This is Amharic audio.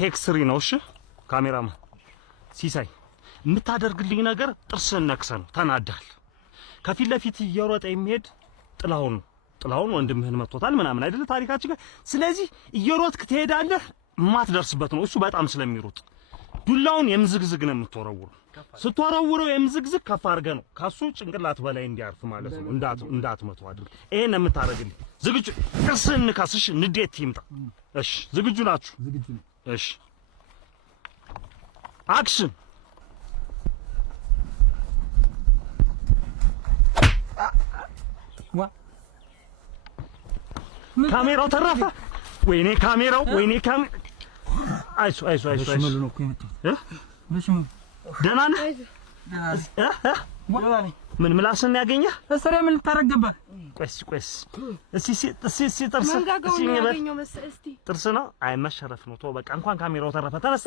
ቴክስሪ ነው እሺ ካሜራማን ሲሳይ የምታደርግልኝ ነገር ጥርስን ነክሰህ ነው ተናዳል ከፊት ለፊት እየሮጠ የሚሄድ ጥላውን ወንድምህን መጥቶታል ምናምን አይደል ታሪካችን ጋር ስለዚህ እየሮጥክ ትሄዳለህ ማትደርስበት ነው እሱ በጣም ስለሚሮጥ ዱላውን የምዝግዝግ ነው የምትወረውረው ስትወረውረው የምዝግዝግ ከፍ አድርገህ ነው ካሱ ጭንቅላት በላይ እንዲያርፍ ማለት ነው እንዳትመቱ አድርግ ይሄን የምታረግልኝ ዝግጁ ጥርስን ንካስሽ ንዴት ይምጣ እሺ ዝግጁ ናችሁ ዝግጁ እሺ አክሽን ካሜራው ተረፈ ወይኔ ካሜራው አይሱ በሽመሉ ነው እኮ የመጣው በሽመሉ ደህና ነህ ምን ምላስን ያገኘህ እስሬ ምን ልታረግባ ቆይስ እስቲ ጥርስ መንጋጋው ነው ያገኘው መሰለኝ እስቲ ጥርስ ነው አይ መሸረፍ ነው ተው በቃ እንኳን ካሜራው ተረፈ ተነስ